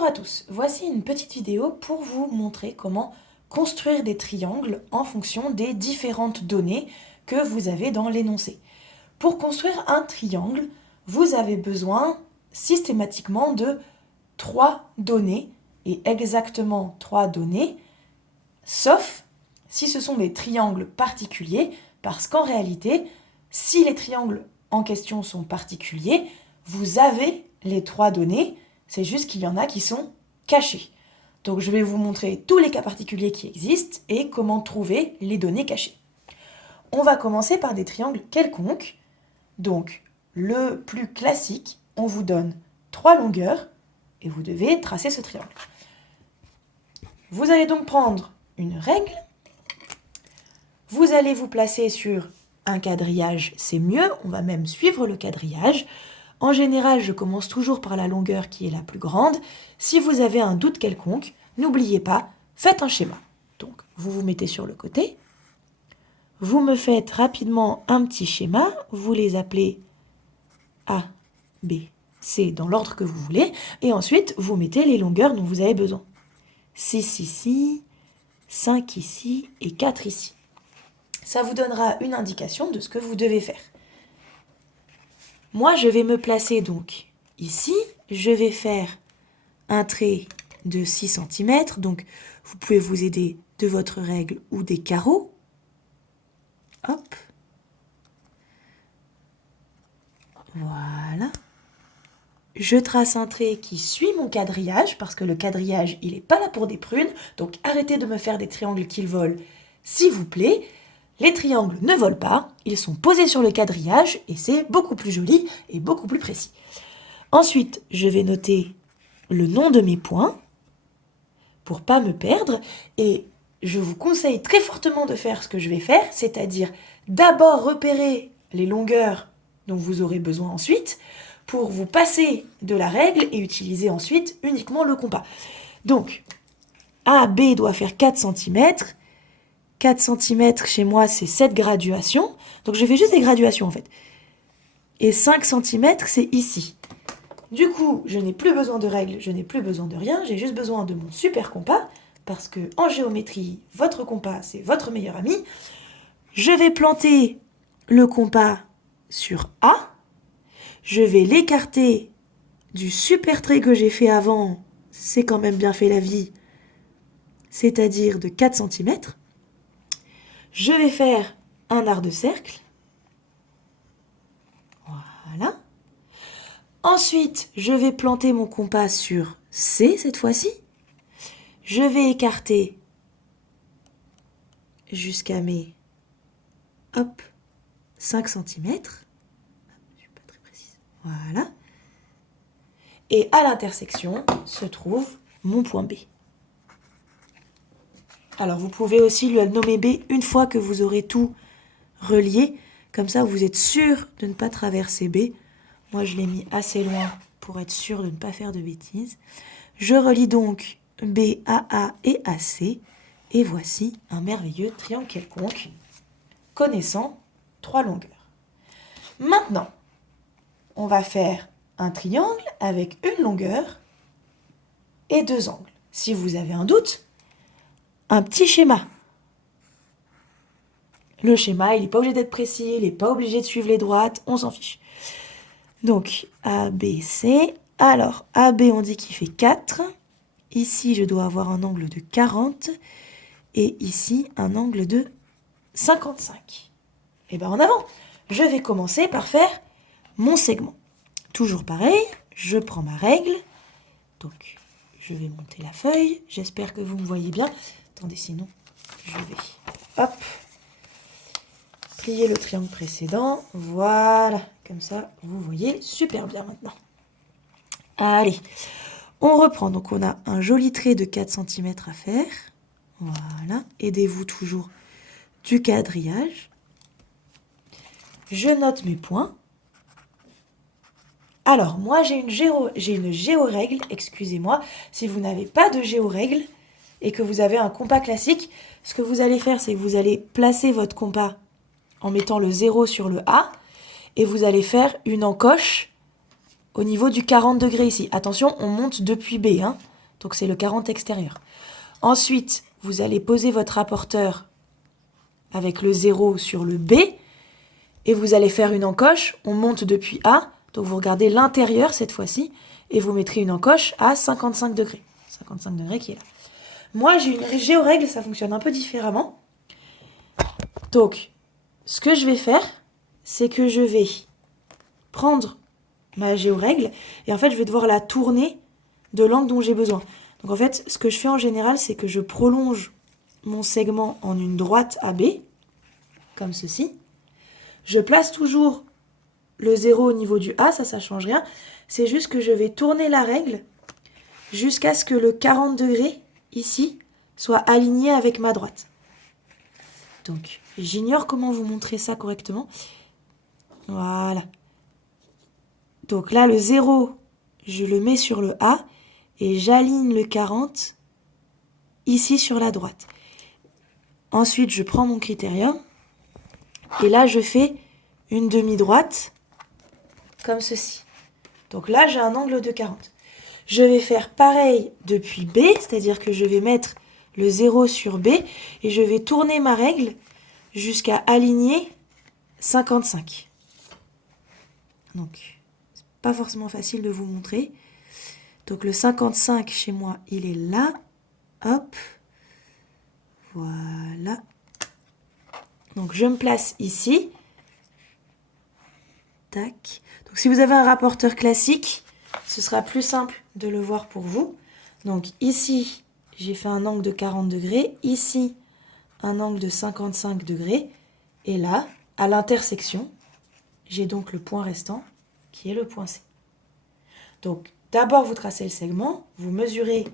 Bonjour à tous, voici une petite vidéo pour vous montrer comment construire des triangles en fonction des différentes données que vous avez dans l'énoncé. Pour construire un triangle, vous avez besoin systématiquement de 3 données, et exactement 3 données, sauf si ce sont des triangles particuliers, parce qu'en réalité, si les triangles en question sont particuliers, vous avez les 3 données, c'est juste qu'il y en a qui sont cachés. Donc je vais vous montrer tous les cas particuliers qui existent et comment trouver les données cachées. On va commencer par des triangles quelconques. Donc le plus classique, on vous donne 3 longueurs et vous devez tracer ce triangle. Vous allez donc prendre une règle. Vous allez vous placer sur un quadrillage, c'est mieux, on va même suivre le quadrillage. En général, je commence toujours par la longueur qui est la plus grande. Si vous avez un doute quelconque, n'oubliez pas, faites un schéma. Donc, vous vous mettez sur le côté. Vous me faites rapidement un petit schéma. Vous les appelez A, B, C dans l'ordre que vous voulez. Et ensuite, vous mettez les longueurs dont vous avez besoin. 6 ici, 5 ici et 4 ici. Ça vous donnera une indication de ce que vous devez faire. Moi, je vais me placer donc ici. Je vais faire un trait de 6 cm. Donc, vous pouvez vous aider de votre règle ou des carreaux. Hop. Voilà. Je trace un trait qui suit mon quadrillage, parce que le quadrillage, il n'est pas là pour des prunes. Donc, arrêtez de me faire des triangles qui volent, s'il vous plaît. Les triangles ne volent pas, ils sont posés sur le quadrillage et c'est beaucoup plus joli et beaucoup plus précis. Ensuite, je vais noter le nom de mes points pour ne pas me perdre et je vous conseille très fortement de faire ce que je vais faire, c'est-à-dire d'abord repérer les longueurs dont vous aurez besoin ensuite pour vous passer de la règle et utiliser ensuite uniquement le compas. Donc, AB doit faire 4 cm. 4 cm chez moi, c'est 7 graduations. Donc, je fais juste des graduations, en fait. Et 5 cm, c'est ici. Du coup, je n'ai plus besoin de règles, je n'ai plus besoin de rien. J'ai juste besoin de mon super compas. Parce que en géométrie, votre compas, c'est votre meilleur ami. Je vais planter le compas sur A. Je vais l'écarter du super trait que j'ai fait avant. C'est quand même bien fait la vie. C'est-à-dire de 4 cm. Je vais faire un arc de cercle. Voilà. Ensuite, je vais planter mon compas sur C cette fois-ci. Je vais écarter jusqu'à mes 5 cm. Je ne suis pas très précise. Voilà. Et à l'intersection se trouve mon point B. Alors, vous pouvez aussi le nommer B une fois que vous aurez tout relié. Comme ça, vous êtes sûr de ne pas traverser B. Moi, je l'ai mis assez loin pour être sûr de ne pas faire de bêtises. Je relie donc B à A et à C. Et voici un merveilleux triangle quelconque connaissant 3 longueurs. Maintenant, on va faire un triangle avec une longueur et 2 angles. Si vous avez un doute, un petit schéma. Le schéma, il n'est pas obligé d'être précis, il n'est pas obligé de suivre les droites, on s'en fiche. Donc, A, B, C. Alors, AB, on dit qu'il fait 4. Ici, je dois avoir un angle de 40. Et ici, un angle de 55. Et bien, en avant, je vais commencer par faire mon segment. Toujours pareil, je prends ma règle. Donc, je vais monter la feuille. J'espère que vous me voyez bien. Attendez, sinon, je vais, plier le triangle précédent. Voilà, comme ça, vous voyez super bien maintenant. Allez, on reprend. Donc, on a un joli trait de 4 cm à faire. Voilà, aidez-vous toujours du quadrillage. Je note mes points. Alors, moi, j'ai une géorègle, excusez-moi. Si vous n'avez pas de géorègle et que vous avez un compas classique, ce que vous allez faire, c'est que vous allez placer votre compas en mettant le 0 sur le A et vous allez faire une encoche au niveau du 40 degrés ici. Attention, on monte depuis B. donc c'est le 40 extérieur. Ensuite, vous allez poser votre rapporteur avec le 0 sur le B, et vous allez faire une encoche, on monte depuis A, donc vous regardez l'intérieur cette fois-ci, et vous mettrez une encoche à 55 degrés. 55 degrés qui est là. Moi, j'ai une géorègle, ça fonctionne un peu différemment. Donc, ce que je vais faire, c'est que je vais prendre ma géorègle, et en fait, je vais devoir la tourner de l'angle dont j'ai besoin. Donc en fait, ce que je fais en général, c'est que je prolonge mon segment en une droite AB, comme ceci. Je place toujours le 0 au niveau du A, ça change rien. C'est juste que je vais tourner la règle jusqu'à ce que le 40 degrés, ici, soit aligné avec ma droite. Donc, j'ignore comment vous montrer ça correctement. Voilà. Donc là, le 0, je le mets sur le A et j'aligne le 40 ici sur la droite. Ensuite, je prends mon critérium et là, je fais une demi-droite comme ceci. Donc là, j'ai un angle de 40. Je vais faire pareil depuis B, c'est-à-dire que je vais mettre le 0 sur B et je vais tourner ma règle jusqu'à aligner 55. Donc, c'est pas forcément facile de vous montrer. Donc le 55 chez moi, il est là. Hop. Voilà. Donc je me place ici. Tac. Donc si vous avez un rapporteur classique, ce sera plus simple de le voir pour vous. Donc ici, j'ai fait un angle de 40 degrés. Ici, un angle de 55 degrés. Et là, à l'intersection, j'ai donc le point restant qui est le point C. Donc d'abord, vous tracez le segment, vous mesurez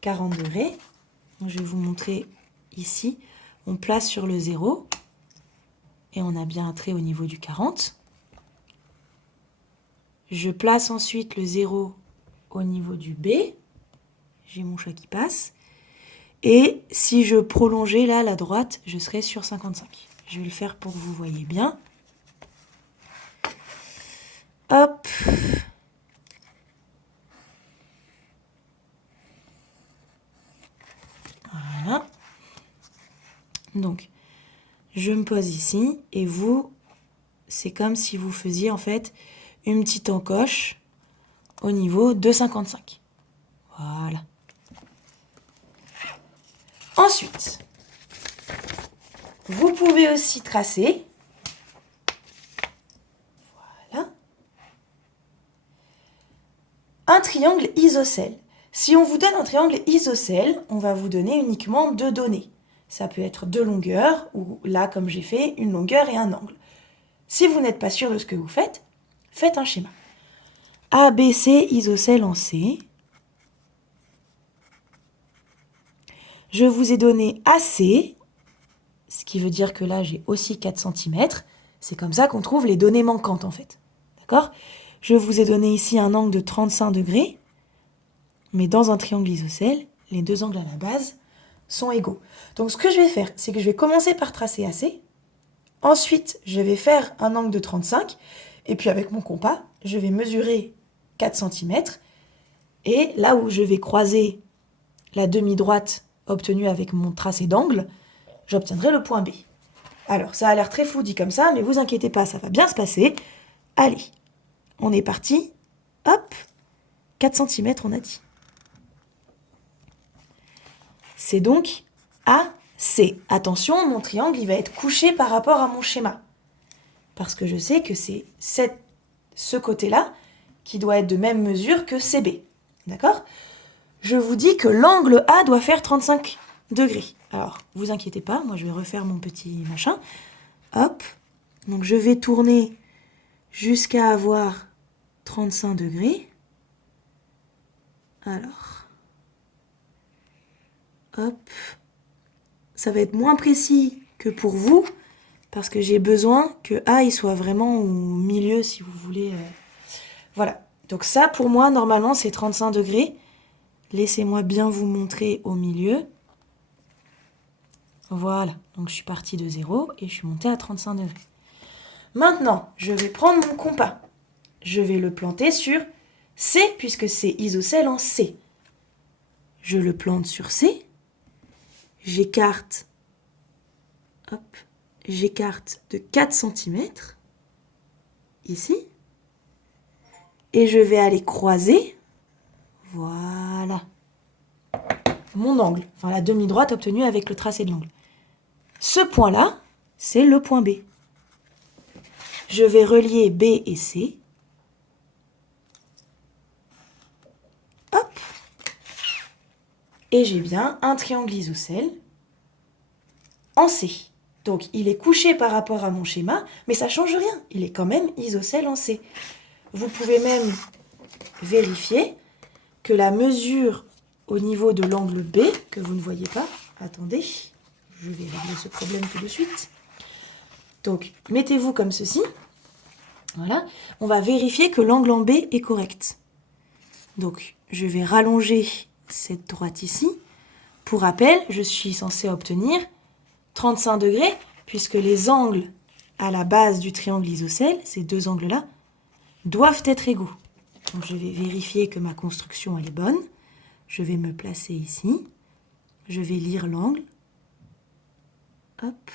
40 degrés. Je vais vous montrer ici. On place sur le 0 et on a bien un trait au niveau du 40. Je place ensuite le 0 au niveau du B. J'ai mon chat qui passe. Et si je prolongeais là la droite, je serais sur 55. Je vais le faire pour que vous voyez bien. Hop. Voilà. Donc, je me pose ici et vous, c'est comme si vous faisiez en fait une petite encoche au niveau de 55. Voilà. Ensuite, vous pouvez aussi tracer. Voilà. Un triangle isocèle. Si on vous donne un triangle isocèle, on va vous donner uniquement deux données. Ça peut être deux longueurs, ou là, comme j'ai fait, une longueur et un angle. Si vous n'êtes pas sûr de ce que vous faites, faites un schéma. ABC isocèle en C. Je vous ai donné AC, ce qui veut dire que là, j'ai aussi 4 cm. C'est comme ça qu'on trouve les données manquantes, en fait. D'accord ? Je vous ai donné ici un angle de 35 degrés. Mais dans un triangle isocèle, les deux angles à la base sont égaux. Donc ce que je vais faire, c'est que je vais commencer par tracer AC. Ensuite, je vais faire un angle de 35. Et puis avec mon compas, je vais mesurer 4 cm. Et là où je vais croiser la demi-droite obtenue avec mon tracé d'angle, j'obtiendrai le point B. Alors, ça a l'air très flou dit comme ça, mais vous inquiétez pas, ça va bien se passer. Allez, on est parti. Hop, 4 cm on a dit. C'est donc AC. Attention, mon triangle, il va être couché par rapport à mon schéma. Parce que je sais que c'est ce côté-là qui doit être de même mesure que CB. D'accord ? Je vous dis que l'angle A doit faire 35 degrés. Alors, vous inquiétez pas, moi je vais refaire mon petit machin. Hop. Donc je vais tourner jusqu'à avoir 35 degrés. Alors. Hop. Ça va être moins précis que pour vous, parce que j'ai besoin que A il soit vraiment au milieu, si vous voulez. Voilà. Donc ça, pour moi, normalement, c'est 35 degrés. Laissez-moi bien vous montrer au milieu. Voilà. Donc je suis partie de 0 et je suis montée à 35 degrés. Maintenant, je vais prendre mon compas. Je vais le planter sur C, puisque c'est isocèle en C. je le plante sur C, j'écarte de 4 cm, ici, et je vais aller croiser, voilà, mon angle, enfin la demi-droite obtenue avec le tracé de l'angle. Ce point-là, c'est le point B. Je vais relier B et C. Hop. Et j'ai bien un triangle isocèle en C. Donc, il est couché par rapport à mon schéma, mais ça ne change rien. Il est quand même isocèle en C. Vous pouvez même vérifier que la mesure au niveau de l'angle B, que vous ne voyez pas, attendez, je vais régler ce problème tout de suite. Donc, mettez-vous comme ceci. Voilà. On va vérifier que l'angle en B est correct. Donc, je vais rallonger cette droite ici. Pour rappel, je suis censée obtenir 35 degrés, puisque les angles à la base du triangle isocèle, ces deux angles-là, doivent être égaux. Donc, je vais vérifier que ma construction elle est bonne. Je vais me placer ici. Je vais lire l'angle. Hop.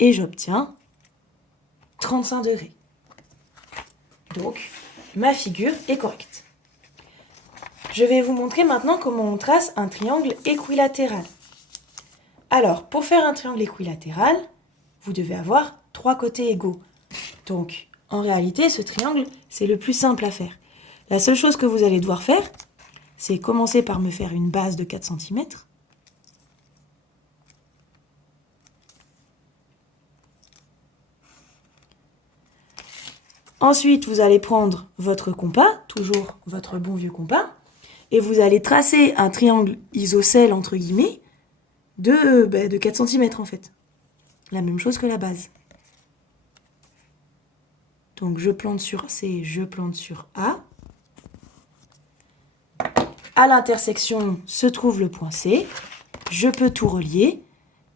Et j'obtiens 35 degrés. Donc, ma figure est correcte. Je vais vous montrer maintenant comment on trace un triangle équilatéral. Alors, pour faire un triangle équilatéral, vous devez avoir 3 côtés égaux. Donc, en réalité, ce triangle, c'est le plus simple à faire. La seule chose que vous allez devoir faire, c'est commencer par me faire une base de 4 cm. Ensuite, vous allez prendre votre compas, toujours votre bon vieux compas, et vous allez tracer un triangle isocèle, entre guillemets, de 4 cm en fait. La même chose que la base. Donc je plante sur C, je plante sur A. À l'intersection se trouve le point C. Je peux tout relier.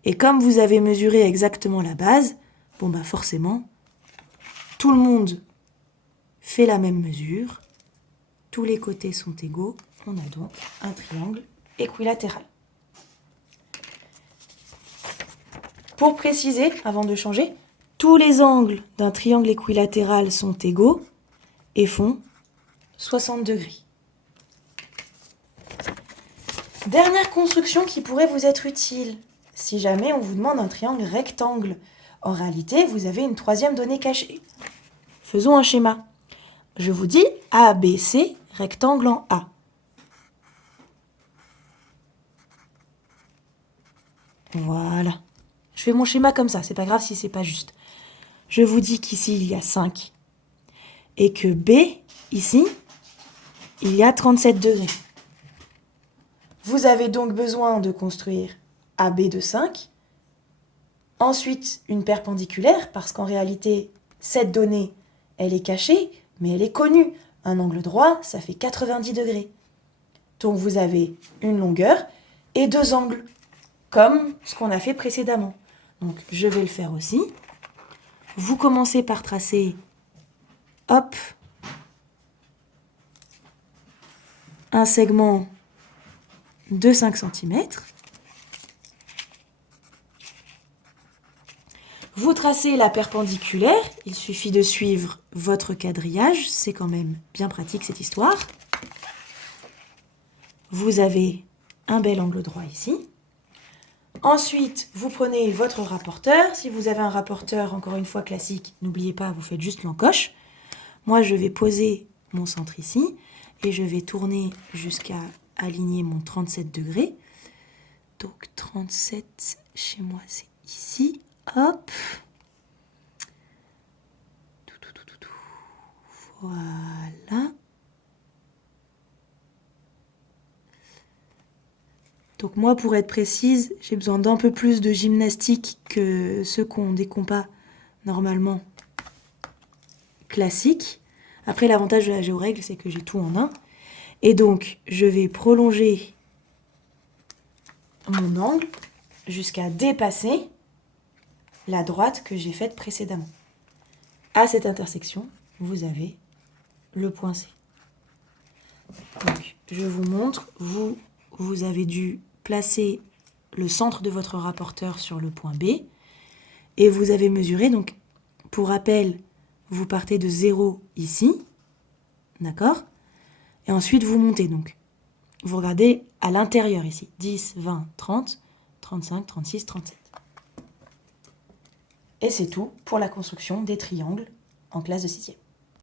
Et comme vous avez mesuré exactement la base, bon bah forcément, tout le monde fait la même mesure. Tous les côtés sont égaux. On a donc un triangle équilatéral. Pour préciser, avant de changer, tous les angles d'un triangle équilatéral sont égaux et font 60 degrés. Dernière construction qui pourrait vous être utile, si jamais on vous demande un triangle rectangle. En réalité, vous avez une troisième donnée cachée. Faisons un schéma. Je vous dis ABC, rectangle en A. Voilà. Je fais mon schéma comme ça, c'est pas grave si c'est pas juste. Je vous dis qu'ici, il y a 5. Et que B, ici, il y a 37 degrés. Vous avez donc besoin de construire AB de 5. Ensuite, une perpendiculaire, parce qu'en réalité, cette donnée, elle est cachée, mais elle est connue. Un angle droit, ça fait 90 degrés. Donc vous avez une longueur et 2 angles, comme ce qu'on a fait précédemment. Donc je vais le faire aussi. Vous commencez par tracer, hop, un segment de 5 cm. Vous tracez la perpendiculaire, il suffit de suivre votre quadrillage, c'est quand même bien pratique cette histoire. Vous avez un bel angle droit ici. Ensuite, vous prenez votre rapporteur. Si vous avez un rapporteur, encore une fois classique, n'oubliez pas, vous faites juste l'encoche. Moi, je vais poser mon centre ici et je vais tourner jusqu'à aligner mon 37 degrés. Donc 37, chez moi, c'est ici. Hop. Voilà. Donc moi, pour être précise, j'ai besoin d'un peu plus de gymnastique que ceux qui ont des compas normalement classiques. Après, l'avantage de la géorègle, c'est que j'ai tout en un. Et donc, je vais prolonger mon angle jusqu'à dépasser la droite que j'ai faite précédemment. À cette intersection, vous avez le point C. Donc, je vous montre, vous avez dû placer le centre de votre rapporteur sur le point B et vous avez mesuré, donc pour rappel, vous partez de 0 ici, d'accord? Et ensuite vous montez donc. Vous regardez à l'intérieur ici, 10, 20, 30, 35, 36, 37. Et c'est tout pour la construction des triangles en classe de 6e.